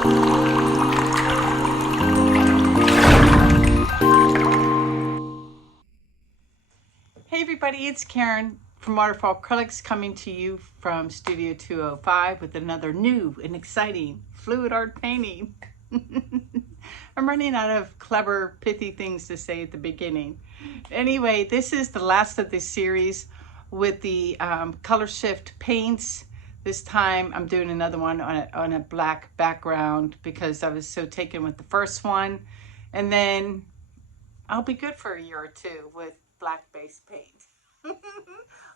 Hey everybody, it's Karen from Waterfall Acrylics coming to you from Studio 205 with another new and exciting fluid art painting. I'm running out of clever, pithy things to say at the beginning. Anyway, this is the last of this series with the color shift paints. This time I'm doing another one on a black background because I was so taken with the first one. And then I'll be good for a year or two with black base paint.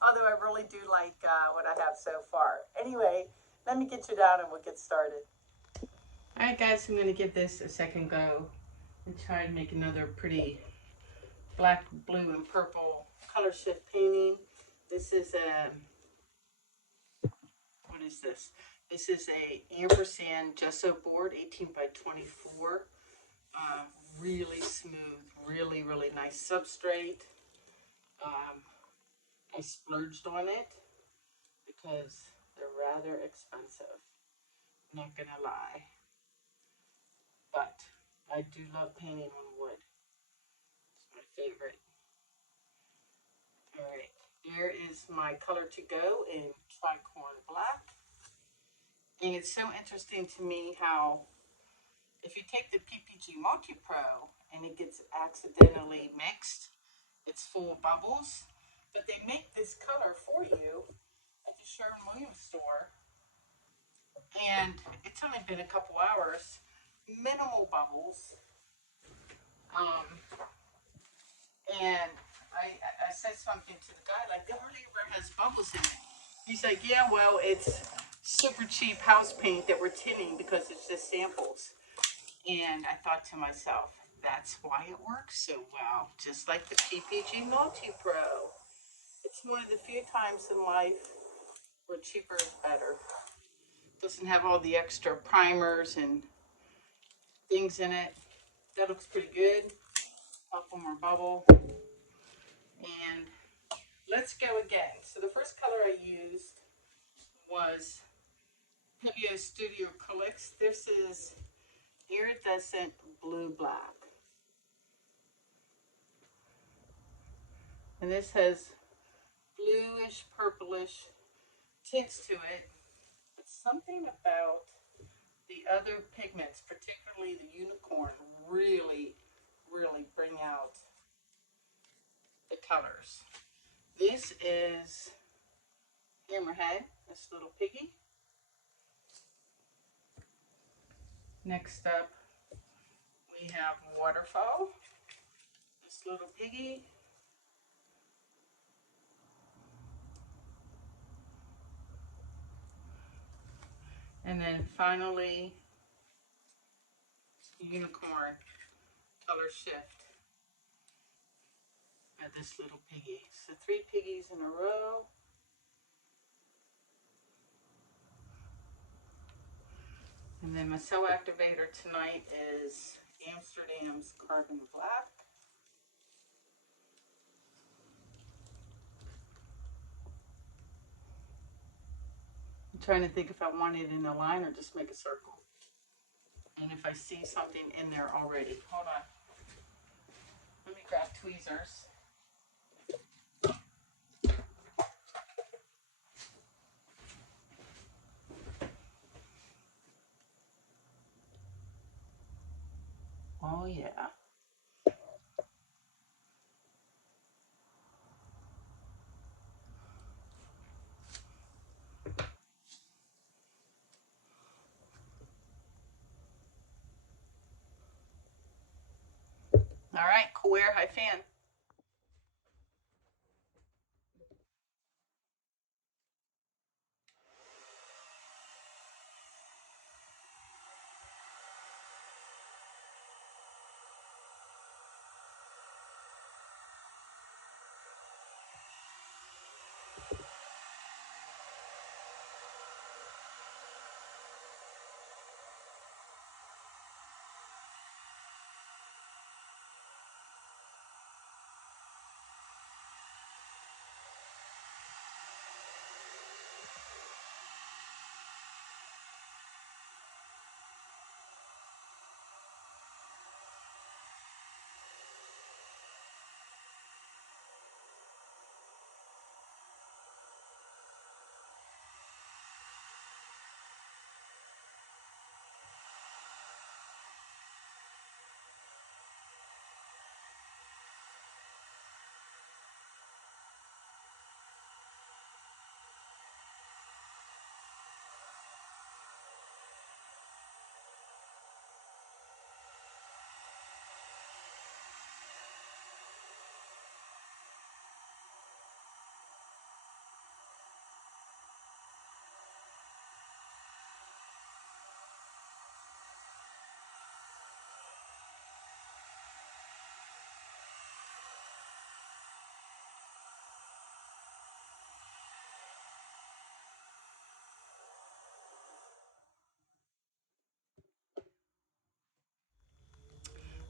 Although I really do like what I have so far. Anyway, let me get you down and we'll get started. All right, guys, I'm going to give this a second go and try to make another pretty black, blue, and purple color shift painting. This is a, what is this? This is a ampersand gesso board, 18 by 24. Really smooth, really, really nice substrate. I splurged on it because they're rather expensive, not gonna lie. But I do love painting on wood. It's my favorite. All right, here is my color to go in Tricorn Black. And it's so interesting to me how if you take the PPG Multi Pro and it gets accidentally mixed, it's full of bubbles. But they make this color for you at the Sherwin Williams store. And it's only been a couple hours, minimal bubbles. And I said something to the guy, like, it hardly ever has bubbles in it. He's like, yeah, well, it's super cheap house paint that we're tinning because it's just samples. And I thought to myself, that's why it works so well, just like the PPG Multi Pro. It's one of the few times in life where cheaper is better. Doesn't have all the extra primers and things in it. That looks pretty good. Couple more bubble. And let's go again. So the first color I used was Atelier Studio Acrylics. This is iridescent blue black. And this has bluish, purplish tints to it. But something about the other pigments, particularly the unicorn, really, really bring out the colors. This is Hammerhead, this little piggy. Next up, we have Waterfall, this little piggy. And then finally, Unicorn color shift at this little piggy. So 3 piggies in a row. And then my cell activator tonight is Amsterdam's Carbon Black. I'm trying to think if I want it in a line or just make a circle. And if I see something in there already. Hold on. Let me grab tweezers. Oh yeah. All right, cool air, high fan.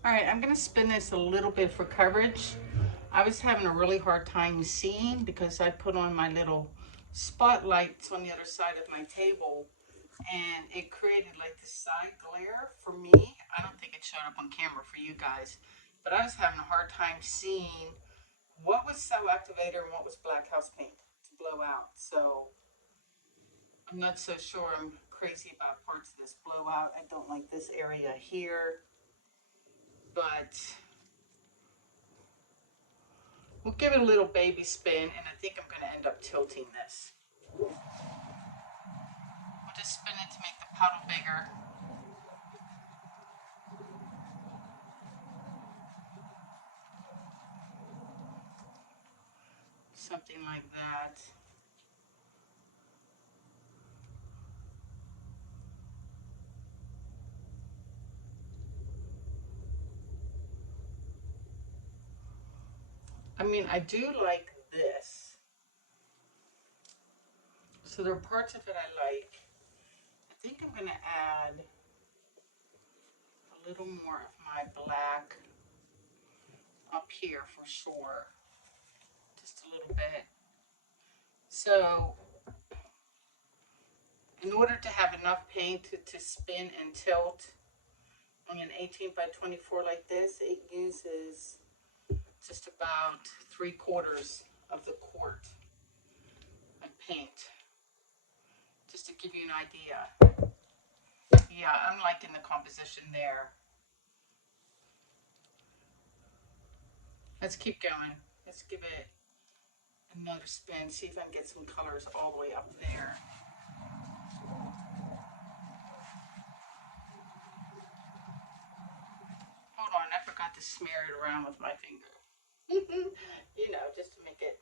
All right, I'm gonna spin this a little bit for coverage. I was having a really hard time seeing because I put on my little spotlights on the other side of my table and it created like this side glare for me. I don't think it showed up on camera for you guys, but I was having a hard time seeing what was cell activator and what was black house paint to blow out. So I'm not so sure I'm crazy about parts of this blowout. I don't like this area here, but we'll give it a little baby spin, and I think I'm going to end up tilting this. We'll just spin it to make the puddle bigger. Something like that. I mean, I do like this. So there are parts of it I like. I think I'm going to add a little more of my black up here for sure. Just a little bit. So in order to have enough paint to spin and tilt on an 18 by 24 like this, it uses just about 3/4 of the quart of paint. Just to give you an idea. Yeah, I'm liking the composition there. Let's keep going. Let's give it another spin. See if I can get some colors all the way up there. Hold on, I forgot to smear it around with my finger. You know, just to make it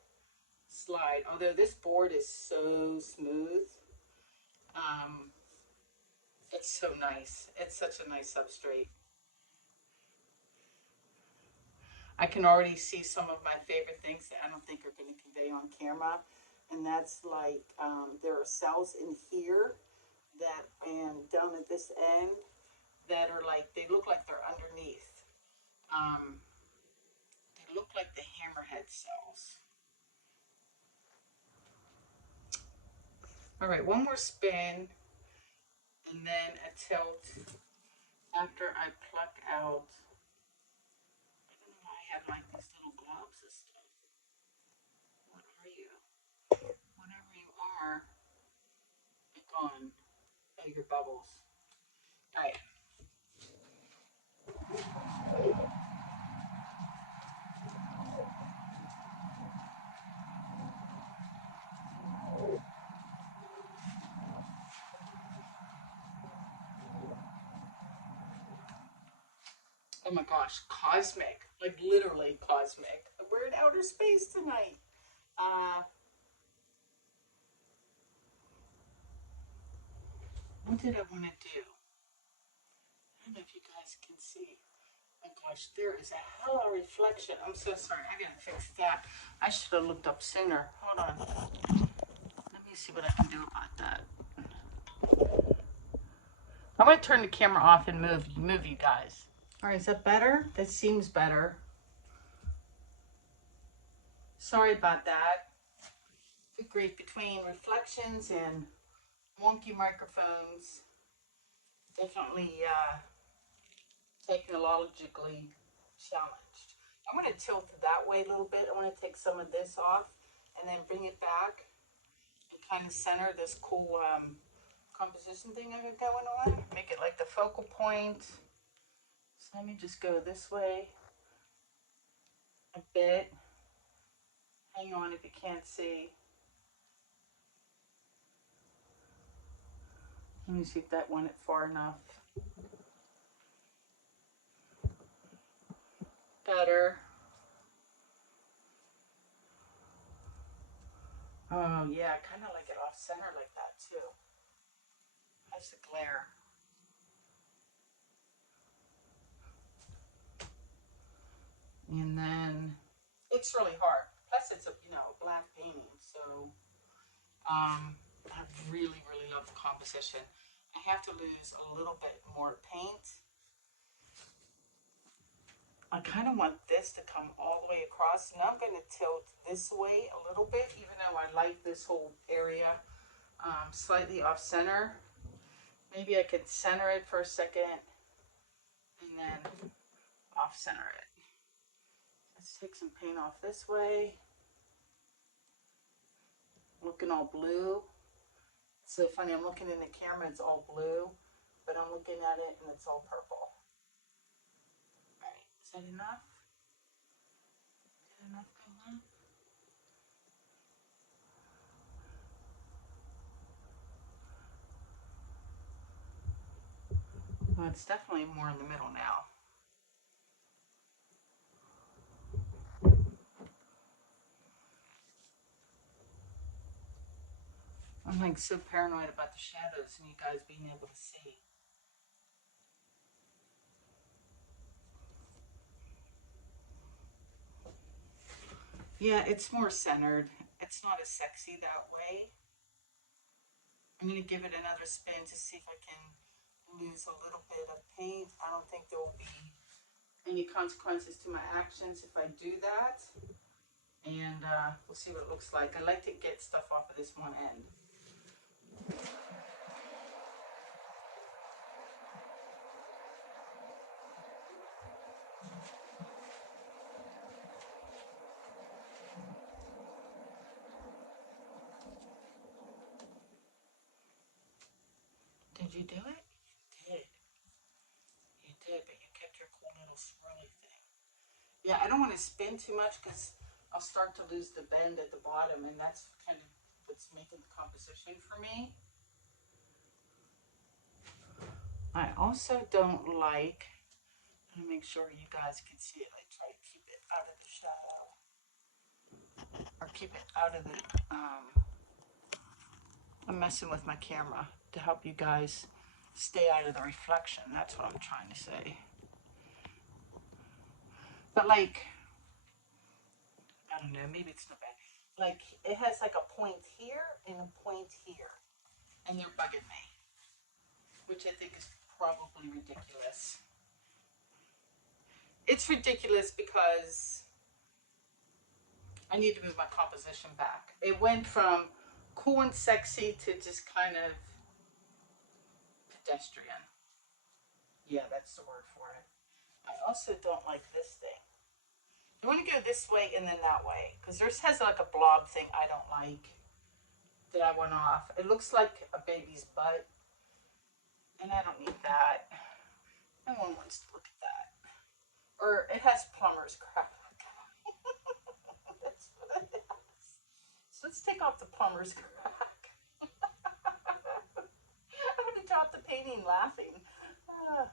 slide. Although this board is so smooth. It's so nice. It's such a nice substrate. I can already see some of my favorite things that I don't think are going to convey on camera. And that's like, there are cells in here that, and down at this end, that are like, they look like they're underneath. They look like the hammerhead cells. All right, one more spin, and then a tilt after I pluck out. I don't know why I have like these little globs and stuff. What are you? Whatever you are, you're gone. Oh, your bubbles. All right. Oh my gosh, cosmic. Like literally cosmic. We're in outer space tonight. What did I want to do? I don't know if you guys can see. Oh gosh, there is a hell of a reflection. I'm so sorry. I gotta fix that. I should have looked up sooner. Hold on. Let me see what I can do about that. I'm gonna turn the camera off and move you guys. All right, is that better? That seems better. Sorry about that. Good grief, between reflections and wonky microphones, definitely technologically challenged. I'm going to tilt it that way a little bit. I want to take some of this off and then bring it back and kind of center this cool composition thing I got going on. Make it like the focal point. So let me just go this way a bit. Hang on if you can't see. Let me see if that went far enough. Better. Oh yeah, I kind of like it off center like that too. That's the glare. And then it's really hard. Plus it's a black painting, so I really love the composition. I have to lose a little bit more paint. I kind of want this to come all the way across. Now I'm going to tilt this way a little bit, even though I like this whole area slightly off center. Maybe I could center it for a second and then off center it. Let's take some paint off this way. Looking all blue. It's so funny, I'm looking in the camera, it's all blue, but I'm looking at it and it's all purple. All right, is that enough? Is that enough going on? Well, it's definitely more in the middle now. I'm like so paranoid about the shadows and you guys being able to see. Yeah, it's more centered. It's not as sexy that way. I'm going to give it another spin to see if I can lose a little bit of paint. I don't think there will be any consequences to my actions if I do that. And we'll see what it looks like. I like to get stuff off of this one end. Did you do it? You did. You did, but you kept your cool little swirly thing. Yeah, I don't want to spin too much because I'll start to lose the bend at the bottom, and that's kind of what's making the composition for me. I also don't like, to make sure you guys can see it, I try to keep it out of the shadow. Or keep it out of the, I'm messing with my camera to help you guys stay out of the reflection. That's what I'm trying to say. But like, I don't know, maybe it's not bad. Like, it has like a point here and a point here. And they're bugging me. Which I think is probably ridiculous. It's ridiculous because I need to move my composition back. It went from cool and sexy to just kind of pedestrian. Yeah, that's the word for it. I also don't like this thing. I want to go this way and then that way because this has like a blob thing I don't like that I want off. It looks like a baby's butt and I don't need that. No one wants to look at that. Or it has plumber's crack. That's what it is. So let's take off the plumber's crack. I'm going to drop the painting laughing. All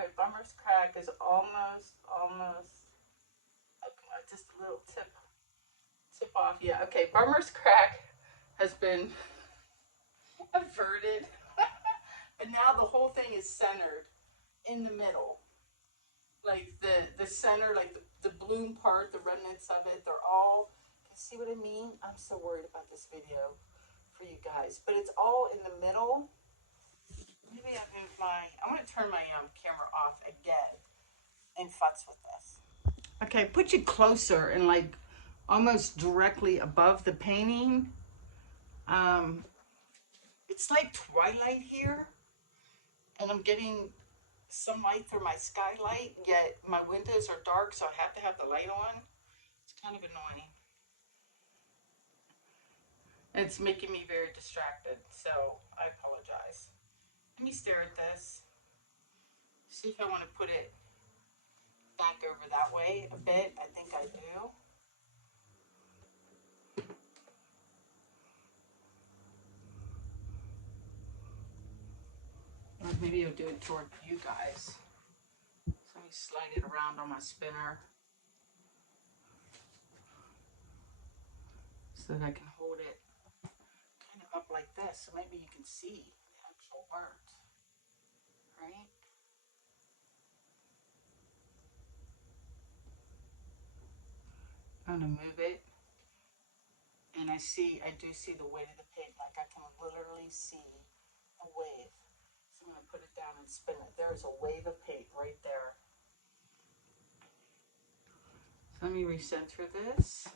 right, plumber's crack is almost, okay, just a little tip off. Yeah, okay, plumber's crack has been averted. And now the whole thing is centered in the middle. Like the center, like the bloom part, the remnants of it, they're all, you see what I mean? I'm so worried about this video for you guys, but it's all in the middle. Maybe I'm going to turn my camera off again and futz with this. Okay, put you closer and like almost directly above the painting. It's like twilight here, and I'm getting some light through my skylight, yet my windows are dark, so I have to have the light on. It's kind of annoying. And it's making me very distracted, so I apologize. Let me stare at this. See if I want to put it back over that way a bit. I think I do. Or maybe I'll do it toward you guys. So let me slide it around on my spinner so that I can hold it kind of up like this, so maybe you can see the actual art, right? I'm gonna move it, and I do see the weight of the paint. Like I can literally see a wave. So I'm gonna put it down and spin it. There is a wave of paint right there. Let me recenter this.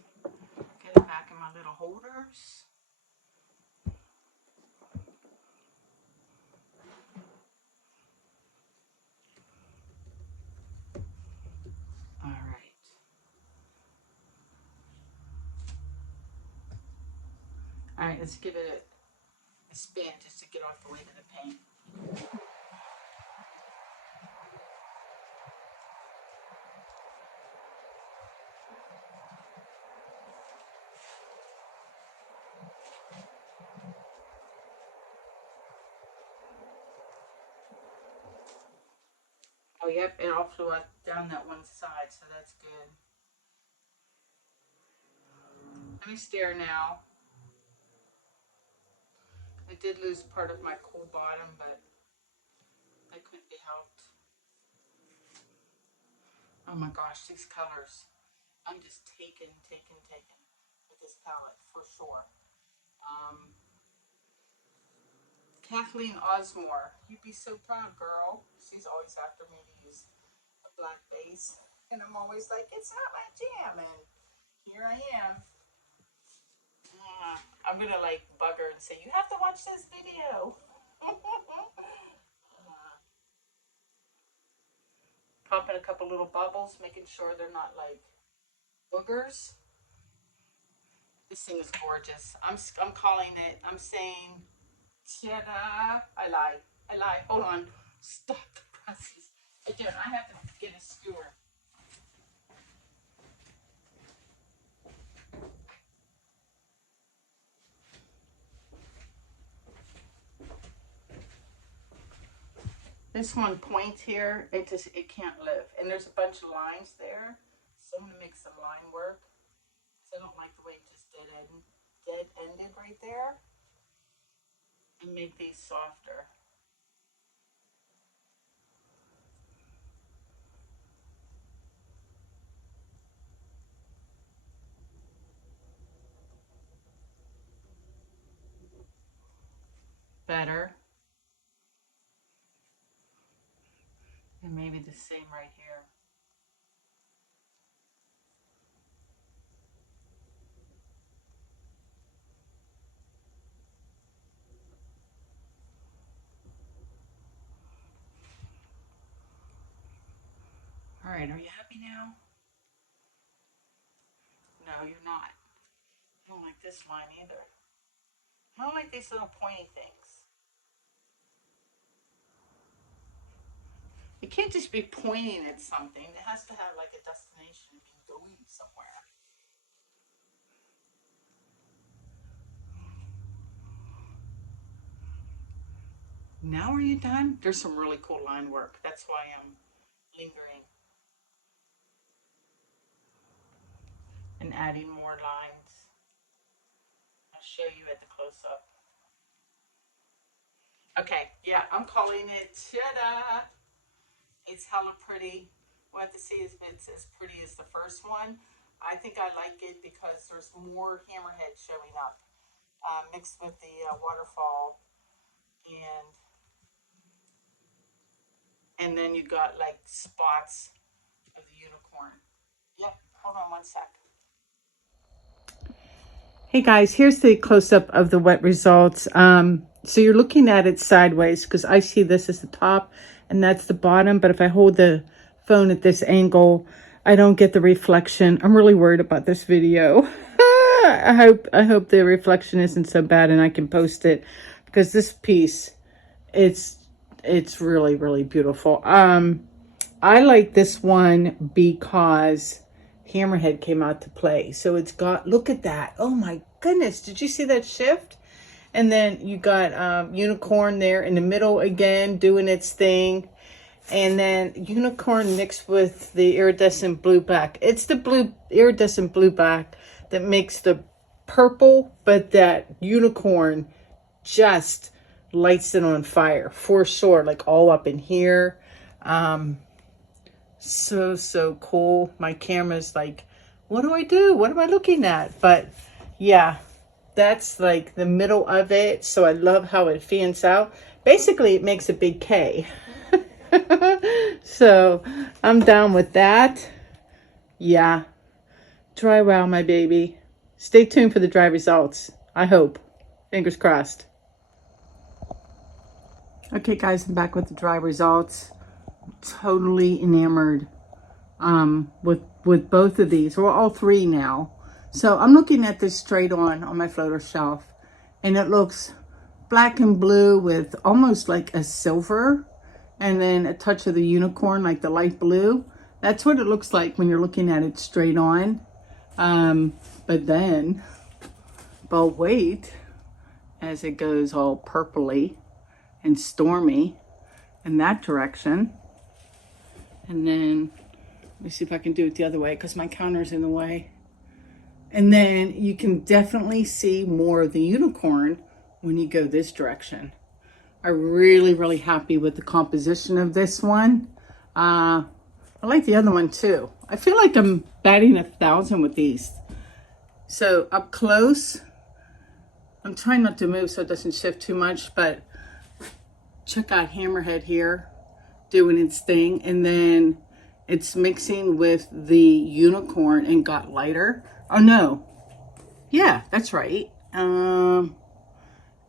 Get it back in my little holders. All right. All right, let's give it a spin just to get off the weight of the paint. Oh, yep, it all flew out down that one side, so that's good. Let me stare now. I did lose part of my cool bottom, but that couldn't be helped. Oh my gosh, these colors. I'm just taken with this palette for sure. Kathleen Osmore, you'd be so proud, girl. She's always after me to use a black base. And I'm always like, it's not my jam. And here I am. I'm going to like bug her and say, you have to watch this video. Popping a couple little bubbles, making sure they're not like boogers. This thing is gorgeous. I'm calling it, I'm saying, ta-da. I lie. Hold on. Stop the process. I don't. I have to get a skewer. This one point here, it can't live. And there's a bunch of lines there. So I'm gonna make some line work. So I don't like the way it just dead-ended right there. And make these softer. Better. And maybe the same right here. All right, are you happy now? No, you're not. I don't like this line either. I don't like these little pointy things. It can't just be pointing at something. It has to have like a destination and be going somewhere. Now are you done? There's some really cool line work. That's why I'm lingering. And adding more lines. I'll show you at the close-up. Okay, yeah, I'm calling it ta-da. It's hella pretty. We'll have to see if it's as pretty as the first one. I think I like it because there's more hammerhead showing up mixed with the waterfall, and then you got like spots of the unicorn. Yep, hold on one sec. Hey guys, here's the close-up of the wet results. So you're looking at it sideways because I see this as the top and that's the bottom. But if I hold the phone at this angle, I don't get the reflection. I'm really worried about this video. I hope the reflection isn't so bad and I can post it because this piece, it's really, really beautiful. I like this one because hammerhead came out to play. So it's got, look at that. Oh my goodness. Did you see that shift? And then you got unicorn there in the middle again doing its thing. And then unicorn mixed with the iridescent blue black. It's the blue iridescent blue black that makes the purple, but that unicorn just lights it on fire for sure. Like all up in here. So cool. My camera's like, what do I do? What am I looking at? But yeah, that's like the middle of it. So I love how it fans out. Basically, it makes a big K. So I'm down with that. Yeah, Dry wow, my baby. Stay tuned for the dry results. I hope. Fingers crossed. Okay, guys, I'm back with the dry results. Totally enamored with both of these, or all three now. So I'm looking at this straight on my floater shelf, and it looks black and blue with almost like a silver, and then a touch of the unicorn, like the light blue. That's what it looks like when you're looking at it straight on. But wait, as it goes all purpley and stormy in that direction. And then, let me see if I can do it the other way because my counter's in the way. And then you can definitely see more of the unicorn when you go this direction. I'm really, really happy with the composition of this one. I like the other one too. I feel like I'm batting 1,000 with these. So up close, I'm trying not to move so it doesn't shift too much, but check out Hammerhead here doing its thing, and then it's mixing with the unicorn and got lighter. Oh no, yeah, that's right. And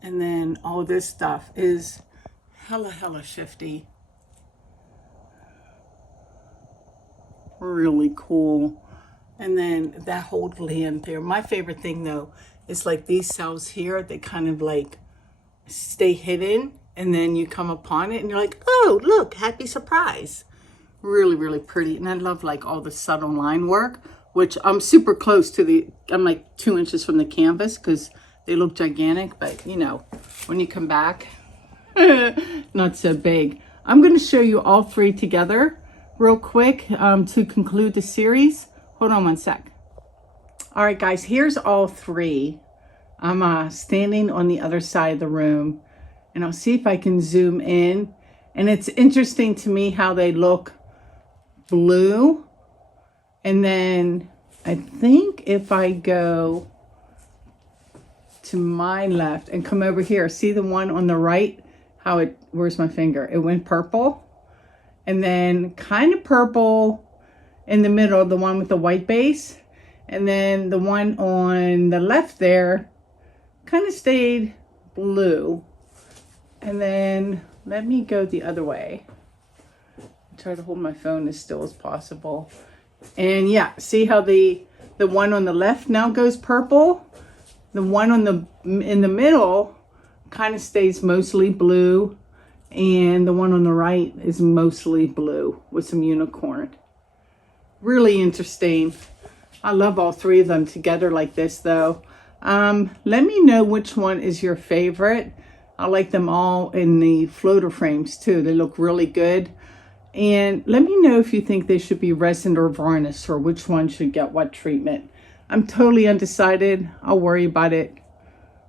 then all this stuff is hella shifty. Really cool. And then that whole land there. My favorite thing though is like these cells here, they kind of like stay hidden, and then you come upon it and you're like, oh, look, happy surprise. Really, really pretty. And I love like all the subtle line work, which I'm super close to I'm like 2 inches from the canvas because they look gigantic, but you know, when you come back, not so big. I'm going to show you all three together real quick to conclude the series. Hold on one sec. All right, guys, here's all three. I'm standing on the other side of the room, and I'll see if I can zoom in. And it's interesting to me how they look blue. And then I think if I go to my left and come over here, see the one on the right, how it, where's my finger? It went purple. And then kind of purple in the middle, the one with the white base. And then the one on the left there kind of stayed blue. And then let me go the other way. Try to hold my phone as still as possible. And yeah, see how the one on the left now goes purple? The one on in the middle kind of stays mostly blue, and the one on the right is mostly blue with some unicorn. Really interesting. I love all three of them together like this though. Let me know which one is your favorite. I like them all in the floater frames too. They look really good. And let me know if you think they should be resin or varnish, or which one should get what treatment. I'm totally undecided. I'll worry about it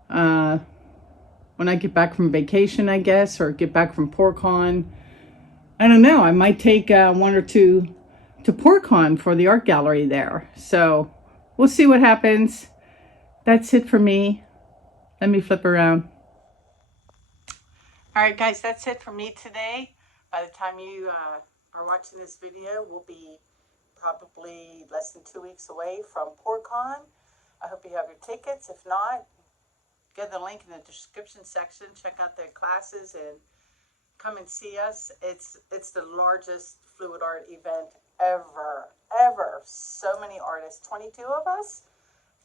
when I get back from vacation, I guess, or get back from PortCon. I don't know. I might take one or two to PortCon for the art gallery there. So we'll see what happens. That's it for me. Let me flip around. All right, guys, that's it for me today. By the time you are watching this video, we'll be probably less than 2 weeks away from PortCon. I hope you have your tickets. If not, get the link in the description section. Check out their classes and come and see us. It's the largest fluid art event ever. So many artists, 22 of us,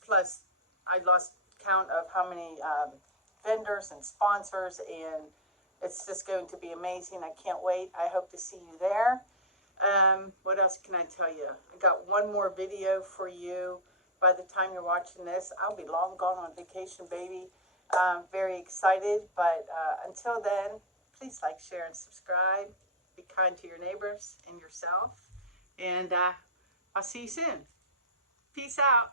plus I lost count of how many vendors and sponsors, and it's just going to be amazing. I can't wait. I hope to see you there. What else can I tell you? I got one more video for you. By the time you're watching this, I'll be long gone on vacation, baby. Very excited, but until then, please like, share, and subscribe. Be kind to your neighbors and yourself. And I'll see you soon. Peace out.